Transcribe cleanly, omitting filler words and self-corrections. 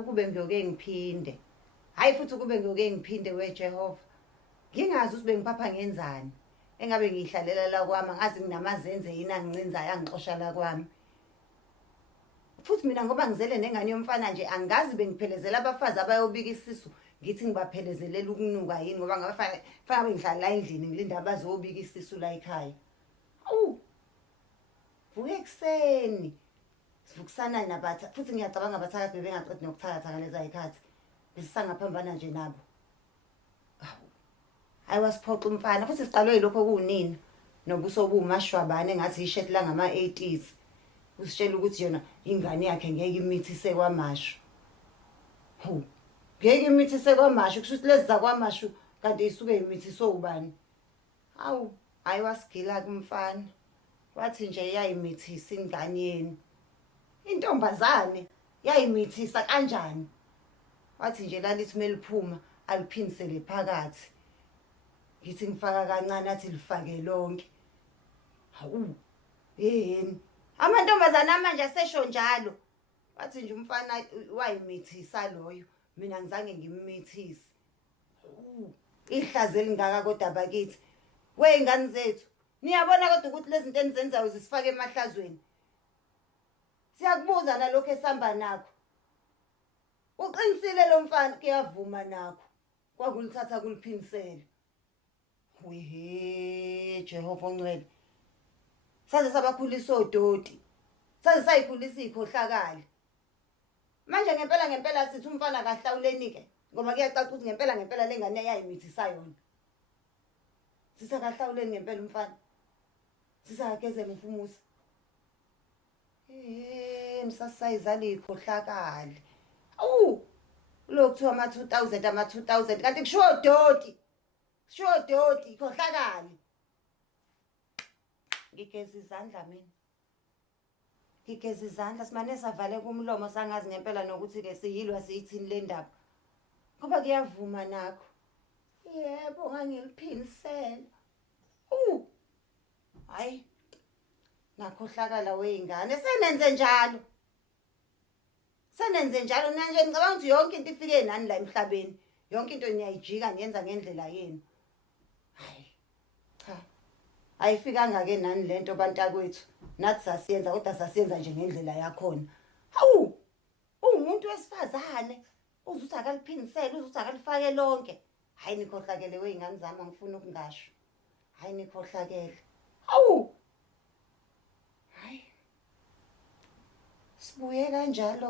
Ukube ngiyoke ngiphinde. Hhayi futhi ukube ngiyoke ngiphinde weJehova. Ngingazi ukuthi bengiphapha ngenzani. Engabe ngiyihlalela la kwami, angazi nginamazenze yini angicinzayo angixosha la kwami. Futhi mina ngoba ngizele nengane yomfana nje angazi bengiphelezela abafazi abayobika isisu ngithi ngibaphelezelela ukunuka yini ngoba fanele ngihlala la endlini ngilinde abazobika isisu la ekhaya. Vuke ekuseni. Sivukusana nabatha futhi ngiyacabanga abathakathi bebengaqedi nokuthakatha ngaleza yikhathi. Besisangaphambana nje nabo. Hayi wasiphoqa umfana futhi siqalwe yilokho okuwunini nobuso obumashwabane ngathi ishet la ngama-80s. Usitshela ukuthi yona ingane yakhe ngeke imithise kwamashu. Ngeke imithise kwamashu kusho ukuthi lezi zakwamashu kanti isuke imithiswe ubani. Hayi wasigila kumfana. Wathi nje yayimithisa ingane yenu. Intombazane yayimithisa kanjani? Wathi nje lalithi meliphuma aliphindisele phakathi. Ngithi ngifaka kancane athi lifake lonke. Yini? Amantombazane amanje asesho njalo. Wathi nje umfana wayimithisa loyo. Mina ngizange ngimmithise. Ihlazo elingaka kodwa bakithi. Wey'ngane zethu, niyabona kodwa ukuthi lezi zinto enizenzayo zisifake emahlazweni. Siyakubuza nalokho esihamba nakho. Uqinisile lo mfana kuyavuma nakho. Kwakulithatha kuliphindisele. Jehova ongcwele. Saze sabakhulisa odoti. Saze sayikhulisa iy'khohlakali. Manje ngempela sithi umfana kahlawuleni-ke. Ngoba kuyacaca ukuthi ngempela le ngane yayimithisa yona. Sisakahlawuleni ngempela umfana. Sisakagezela umfumusi. Msasayizala iy'khohlakali. Lokhu kuthiwa ama-2000 kanti kushiwo odoti. Kushiwo odoti ikhohlakali. Ngigeza izandla mina. Ngigeza izandla simane savale kumlomo sangazi ngempela nokuthi-ke siyilwa siyithini le ndaba. Ngoba kuyavuma nakho. Yebo ngangiliphindisela. Hayi. Nakhohlakala wey'ngane senenze njalo. Senenze njalo nanje ngicabanga ukuthi yonke into ifike nani la emhlabeni. Yonke into niyayijika niyenza ngendlela yenu. Hayi. Cha. Ayifikanga-ke nani lento bantakwethu. Nathi sasiyenza kodwa sasiyenza nje ngendlela yakhona. Umuntu wesifazane uzuthi akaliphindisele uzuthi akalifake lonke. Hayi nikhohlakele wey'ngane zami angifuni ukungasho. Hayi nikhohlakele. Hayi. Sibuye kanjalo.